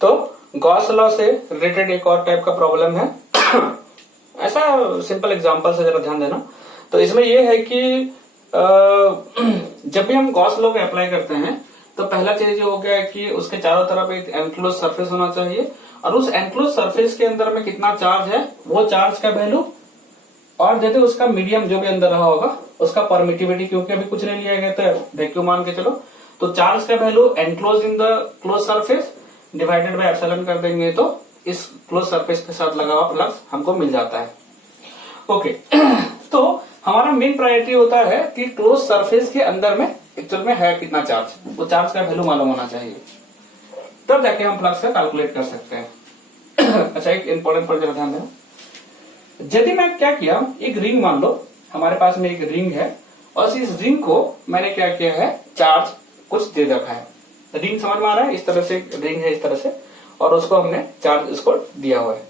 तो Gauss law से related एक और टाइप का प्रॉब्लम है। ऐसा सिंपल एग्जांपल से जरा ध्यान देना। तो इसमें यह है कि जब भी हम गॉस लॉ को अप्लाई करते हैं तो पहला चीज ये हो गया कि उसके चारों तरफ एक एनक्लोज सरफेस होना चाहिए और उस एनक्लोज सरफेस के अंदर में कितना चार्ज है वो चार्ज का वैल्यू और देते उसका मीडियम जो भी अंदर रहा होगा उसका परमिटिविटी, क्योंकि अभी कुछ नहीं लिया गया तो वैक्यूम मान के चलो। तो चार्ज का value enclose in the close surface divided by epsilon कर देंगे तो इस क्लोज सरफेस के साथ लगा हुआ फ्लक्स हमको मिल जाता है। ओके तो हमारा मेन प्रायोरिटी होता है कि क्लोज सरफेस के अंदर में एक्चुअल में है कितना चार्ज, वो चार्ज का वैल्यू मालूम होना चाहिए, तब जाके हम फ्लक्स का कैलकुलेट कर सकते हैं। अच्छा एक इंपॉर्टेंट पॉइंट ध्यान देना, यदि मैं क्या किया, एक रिंग मान लो हमारे पास में एक रिंग है और इस रिंग को मैंने क्या किया है चार्ज कुछ दे रखा है। रिंग समझ में आ रहा है, इस तरह से रिंग है इस तरह से और उसको हमने चार्ज इसको दिया हुआ है।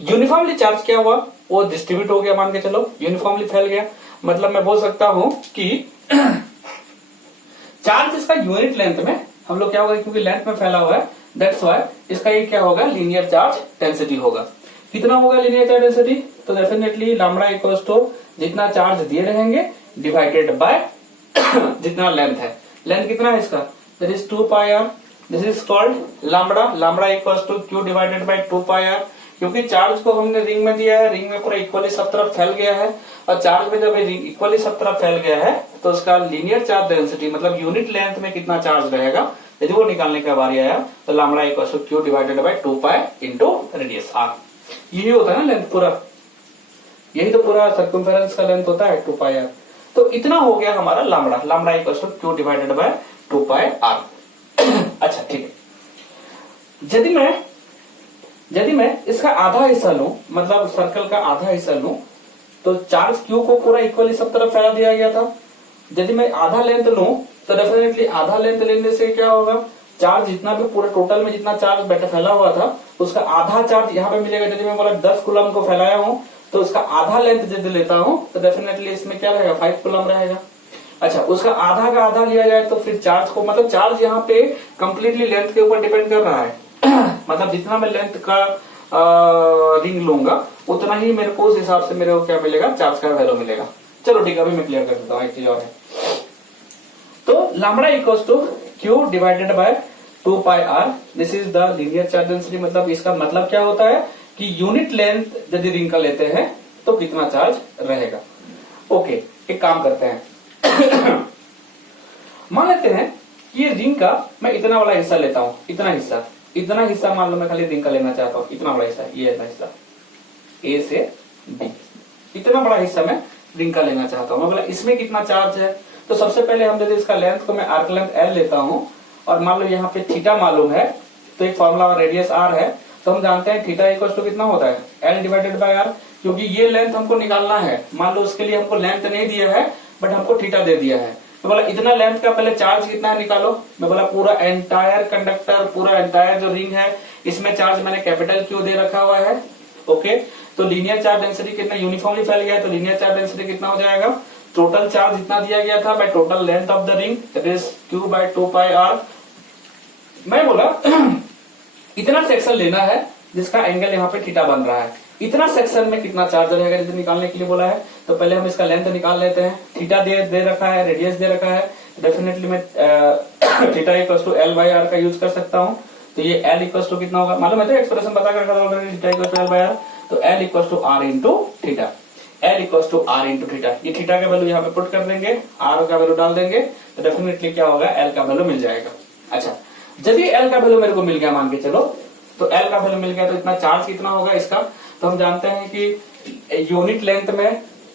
यूनिफॉर्मली चार्ज क्या हुआ, वो डिस्ट्रीब्यूट हो गया, मान के चलो यूनिफॉर्मली फैल गया। मतलब मैं बोल सकता हूं कि चार्ज इसका यूनिट लेंथ में हम लोग क्या होगा, क्योंकि लेंथ में फैला हुआ है दैट्स व्हाई इसका ये क्या होगा लीनियर चार्ज डेंसिटी होगा। कितना होगा लीनियर चार्ज डेंसिटी, तो डेफिनेटली लैम्बडा इक्वल्स टू जितना चार्ज दिए रहेंगे डिवाइडेड बाय जितना लेंथ है। लेंथ कितना है इसका, that is 2 pi R, this is called lambda. Lambda equals to Q divided by 2 pi R, क्योंकि चार्ज को हमने रिंग में दिया है, रिंग में पूरा इक्वली सब तरफ फैल गया है और चार्ज में जब इक्वली सब तरफ फैल गया है तो उसका लीनियर चार्ज डेंसिटी मतलब यूनिट लेंथ में कितना चार्ज रहेगा यदि वो निकालने का बारी आया तो lambda equals to Q divided by 2 pi into radius R. यही होता है ना लेंथ पूरा, यही तो पूरा सर्कमफेरेंस का लेंथ होता है 2 पाई आर। तो इतना हो गया हमारा lambda, lambda equals to Q divided by 2 pi R. अच्छा ठीक है, यदि मैं इसका आधा हिस्सा लूं, मतलब सर्कल का आधा हिस्सा लूं, तो चार्ज क्यू को पूरा इक्वली सब तरफ फैला दिया गया था। यदि मैं आधा लेंथ लूं तो डेफिनेटली आधा लेंथ लेने से क्या होगा, चार्ज जितना भी पूरे टोटल में जितना चार्ज बैठा फैला हुआ था उसका आधा चार्ज यहाँ पे मिलेगा। यदि मैं बोला 10 कूलम को फैलाया हूं तो उसका आधा लेंथ यदि लेता हूं तो डेफिनेटली इसमें क्या रहेगा 5 कूलम रहेगा। अच्छा उसका आधा का आधा लिया जाए तो फिर चार्ज को मतलब चार्ज यहाँ पे कंप्लीटली लेंथ के ऊपर डिपेंड कर रहा है। मतलब जितना मैं लेंथ का रिंग लूंगा उतना ही मेरे को उस हिसाब से मेरे को क्या मिलेगा, चार्ज का वैल्यू मिलेगा। चलो ठीक है, अभी मैं क्लियर कर देता हूँ एक चीज और है। तो lambda equals to Q divided by 2 pi R, this is the linear charge density. मतलब इसका मतलब क्या होता है कि यूनिट लेंथ यदि रिंग का लेते हैं तो कितना चार्ज रहेगा। ओके एक काम करते हैं मान लेते हैं कि ये रिंग का मैं इतना बड़ा हिस्सा लेता हूं, इतना हिस्सा मान लो मैं खाली रिंग का लेना चाहता हूं, इतना बड़ा हिस्सा, ये हिस्सा ए से बी, इतना बड़ा हिस्सा मैं रिंग का लेना चाहता हूं। मैं बोला इसमें कितना चार्ज है, तो सबसे पहले हम यदि इसका लेंथ को मैं आर्क लेंथ एल लेता हूं और मान लो यहाँ पे थीटा मालूम है तो एक फॉर्मूला रेडियस आर है, तो हम जानते हैं थीटा इक्वल टू कितना होता है एल डिवाइडेड बाय आर, क्योंकि ये लेंथ हमको निकालना है। मान लो उसके लिए हमको लेंथ नहीं दिया है बट हमको थीटा दे दिया है। मैं बोला इतना लेंथ का पहले चार्ज कितना है निकालो। मैं बोला पूरा एंटायर कंडक्टर, पूरा एंटायर जो रिंग है इसमें चार्ज मैंने कैपिटल क्यू दे रखा हुआ है। ओके तो लीनियर चार्ज डेंसिटी कितना यूनिफॉर्मली फैल गया है, तो लीनियर चार्ज डेंसिटी कितना हो जाएगा, टोटल चार्ज जितना दिया गया था by total length of the ring that is Q by 2 pi R. मैं बोला इतना सेक्शन लेना है जिसका एंगल यहाँ पे थीटा बन रहा है, इतना सेक्शन में कितना चार्ज रहेगा जिसे निकालने के लिए बोला है। तो पहले हम इसका लेंथ निकाल लेते हैं, थीटा दे रखा है, रेडियस दे रखा है, डेफिनेटली मैं theta equals to L by R का यूज कर सकता हूँ। तो ये एल इक्वल्स टू कितना होगा, मालूम है तो एक्सप्रेशन बता कर रखा था already, theta equals to L by R, तो L equals to R into theta, L equals to R into theta. ये थीटा का वैल्यू यहाँ पे पुट कर देंगे, आर का वैल्यू डाल देंगे तो डेफिनेटली क्या होगा एल का वैल्यू मिल जाएगा। अच्छा यदि एल का वैल्यू मेरे को मिल गया मान के चलो, तो एल का वैल्यू मिल गया तो इतना चार्ज कितना होगा इसका, तो हम जानते हैं कि यूनिट लेंथ में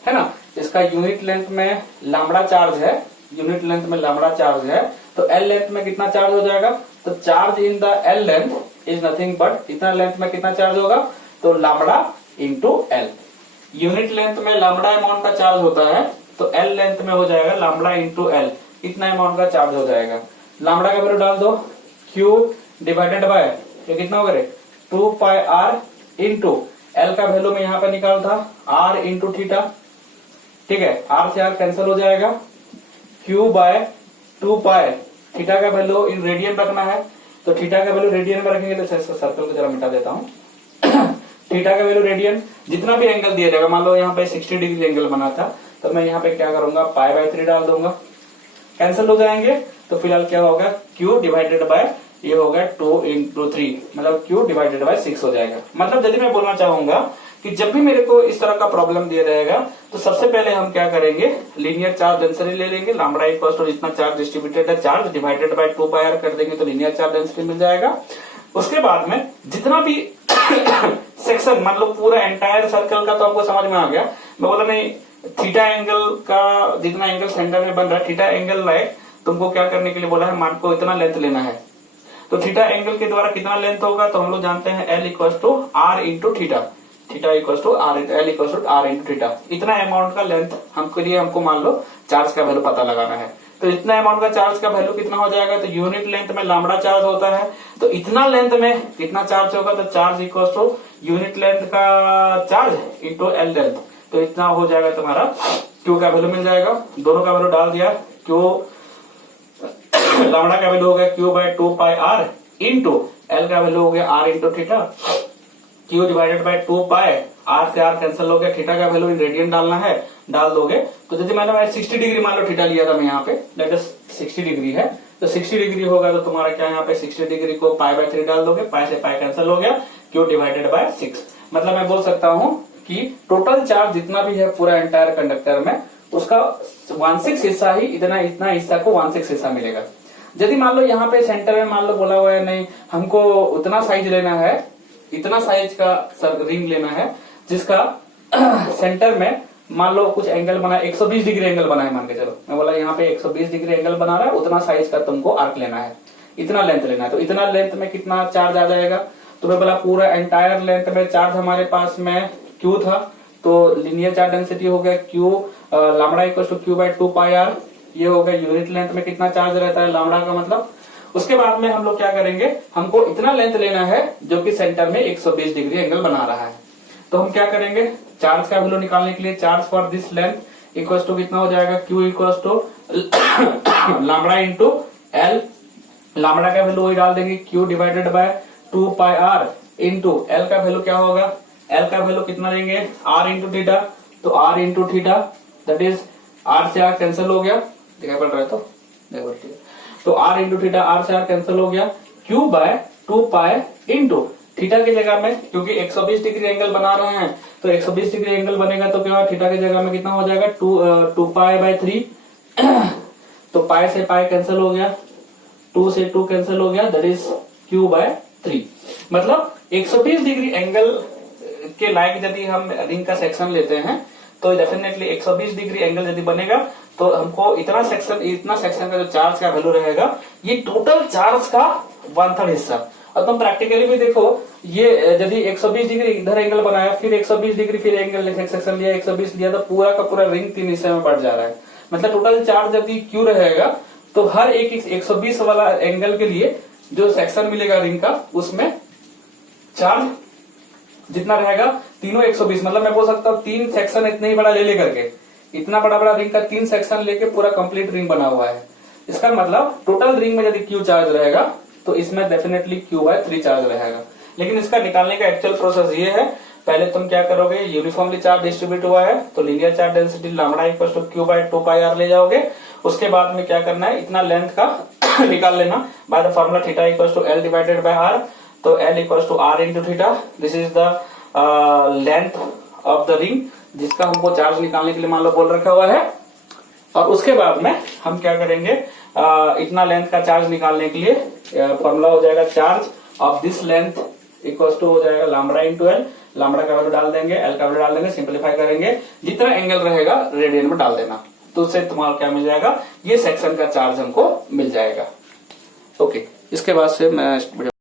है ना, इसका यूनिट लेंथ में लैम्बडा चार्ज है, यूनिट लेंथ में लैम्बडा चार्ज है, तो एल लेंथ में कितना चार्ज हो जाएगा, तो charge in the L length is nothing but इतना लेंथ में कितना चार्ज होगा, तो lambda into L. Unit length में लैम्बडा अमाउंट का चार्ज होता है तो एल लेंथ में हो जाएगा लैम्बडा इंटू एल, इतना अमाउंट का चार्ज हो जाएगा। लैम्बडा का वैल्यू डाल दो, क्यू डिवाइडेड बाय ये कितना होगा 2 पाई आर इंटू एल का वैल्यू में यहाँ पे निकाल था आर इंटू थीटा, ठीक है, आर से आर कैंसिल हो जाएगा, क्यू बाय 2 पाई, थीटा का वैल्यू इन रेडियन रखना है, तो थीटा का वैल्यू रेडियन में रखेंगे, तो सर्कल को जरा मिटा देता हूँ। थीटा का वैल्यू रेडियन, जितना भी एंगल दिया जाएगा, मान लो यहाँ पे 60 डिग्री एंगल बना था, तो मैं यहाँ पे क्या करूंगा, π/3 डाल दूंगा, कैंसिल हो जाएंगे। तो फिलहाल क्या होगा, q डिवाइडेड बाय ये होगा 2 × 3, मतलब q डिवाइडेड बाय 6 हो जाएगा। मतलब यदि मैं बोलना चाहूंगा कि जब भी मेरे को इस तरह का प्रॉब्लम दिया रहेगा, तो सबसे पहले हम क्या करेंगे, लीनियर चार्ज डेंसिटी ले लेंगे, लैम्ब्डा इक्वल्स टू जितना चार्ज डिस्ट्रीब्यूटेड है चार्ज डिवाइडेड बाय 2πr कर देंगे, तो लीनियर चार्ज डेंसिटी मिल जाएगा। उसके बाद में जितना भी सेक्शन, मान लो पूरा एंटायर सर्कल का तो हमको समझ में आ गया, मैं बोला नहीं थीटा एंगल का जितना एंगल सेंटर में बन रहा है, थीटा एंगल लाइक तुमको क्या करने के लिए बोला है, मान को इतना लेंथ लेना है। तो थीटा एंगल के द्वारा कितना लेंथ होगा, तो हम लोग जानते हैं L equals to R into theta, theta equals to R, L equals to R into theta. इतना अमाउंट का लेंथ हमको लिए, हमको मान लो चार्ज का वैल्यू पता लगाना है। तो इतना अमाउंट का चार्ज का वैल्यू कितना हो जाएगा, तो यूनिट लेंथ में लैम्ब्डा चार्ज होता है, तो इतना लेंथ में कितना चार्ज होगा, तो charge equals to unit length का चार्ज इंटू L लेंथ, तो इतना हो जाएगा तुम्हारा, Q का वैल्यू मिल जाएगा। दोनों का वैल्यू डाल दिया, Q लैम्ब्डा का वैल्यू हो गया q/2πr इंटू L का वैल्यू हो गया R into theta, Q divided by 2π, R से R कैंसिल हो गया, थीटा का वैल्यू इन रेडियन डालना है, डाल दोगे। तो यदि मैंने 60 डिग्री मान लो थीटा लिया था मैं यहाँ पे, दैट इज 60 डिग्री है, तो 60 डिग्री होगा तो तुम्हारा क्या यहाँ पे 60 डिग्री को π/3 डाल दोगे, π से π कैंसिल हो गया, Q डिवाइडेड बाय 6। मतलब मैं बोल सकता हूँ कि टोटल चार्ज जितना भी है पूरा एंटायर कंडक्टर में, उसका 1/6 हिस्सा ही इतना हिस्सा को 1/6 हिस्सा मिलेगा। यदि मान लो यहाँ पे सेंटर में मान लो बोला हुआ है नहीं हमको उतना साइज लेना है, इतना साइज का रिंग लेना है जिसका सेंटर में मान लो कुछ एंगल बना, 120 डिग्री एंगल बना है, मान के चलो मैं बोला यहाँ पे 120 डिग्री एंगल बना रहा है, उतना साइज का तुमको आर्क लेना है, इतना लेंथ लेना है। तो इतना लेंथ में कितना चार्ज आ जाएगा, तो मैं बोला पूरा एंटायर लेंथ में चार्ज हमारे पास में Q था, तो लीनियर चार्ज डेंसिटी हो गया Q lambda equal to Q/2πr, ये हो गया यूनिट लेंथ में कितना चार्ज रहता है लैम्ब्डा का मतलब। उसके बाद में हम लोग क्या करेंगे, हमको इतना लेंथ लेना है जो कि सेंटर में 120 डिग्री एंगल बना रहा है। तो हम क्या करेंगे, चार्ज का वैल्यू निकालने के लिए charge for this length equals to कितना हो जाएगा, Q equals to lambda into L, lambda का वैल्यू वही डाल देंगे Q divided by 2πr into L का वैल्यू क्या होगा, L का वैल्यू कितना लेंगे, R इंटू थीटा, तो R into theta that is R से R कैंसिल हो गया, दिखाई पड़ रहा है तो देखो ठीक है, तो R इंटू थीटा, R से R कैंसिल हो गया, Q/2π इंटू थीटा की जगह में, क्योंकि 120 डिग्री एंगल बना रहे हैं तो 120 डिग्री एंगल बनेगा तो क्या थीटा की जगह में कितना हो जाएगा 2π/3 तो पाई से पाई कैंसिल हो गया, 2 से 2 कैंसिल हो गया, दैट इज Q/3। मतलब 120 डिग्री एंगल के लायक यदि हम रिंग का सेक्शन लेते हैं तो डेफिनेटली 120 डिग्री एंगल यदि बनेगा तो हमको इतना सेक्शन का जो चार्ज का वैल्यू रहेगा, ये टोटल चार्ज का 1/3 हिस्सा। और तुम प्रैक्टिकली भी देखो, ये यदि 120 डिग्री इधर एंगल बनाया, फिर 120 डिग्री फिर एंगल सेक्शन लिया, 120 लिया, तो पूरा का पूरा रिंग 3 हिस्से में बढ़ जा रहा है। मतलब टोटल चार्ज यदि Q रहेगा तो हर एक 120 वाला एंगल के लिए जो सेक्शन मिलेगा रिंग का, उसमें चार्ज जितना रहेगा तीनों 120, मतलब मैं बोल सकता हूँ 3 सेक्शन इतने ही बड़ा ले लेकर के, इतना बड़ा बड़ा रिंग का 3 सेक्शन लेके पूरा कंप्लीट रिंग बना हुआ है। इसका मतलब टोटल रिंग में यदि Q चार्ज रहेगा तो इसमें डेफिनेटली Q/3 चार्ज रहेगा। लेकिन इसका निकालने का एक्चुअल प्रोसेस ये है, पहले तुम क्या करोगे, यूनिफॉर्मली चार्ज डिस्ट्रीब्यूट हुआ है तो linear charge density lambda equal to Q/2πr ले जाओगे। उसके बाद में क्या करना है, इतना लेंथ का निकाल लेना by the formula theta equal to L divided by R, तो L equal to R into theta, this is the length of the ring जिसका हमको चार्ज निकालने के लिए मान लो बोल रखा हुआ है। और उसके बाद में हम क्या करेंगे, इतना लेंथ का चार्ज निकालने के लिए फॉर्मूला हो जाएगा charge of this length equal to हो जाएगा लैम्ब्डा इंटू L, लैम्ब्डा का वैल्यू डाल देंगे, L का वैल्यू डाल देंगे, सिंपलीफाई करेंगे, जितना एंगल रहेगा रेडियन में डाल देना, तो उससे तुम्हारा क्या मिल जाएगा, ये सेक्शन का चार्ज हमको मिल जाएगा। ओके, इसके बाद से मैं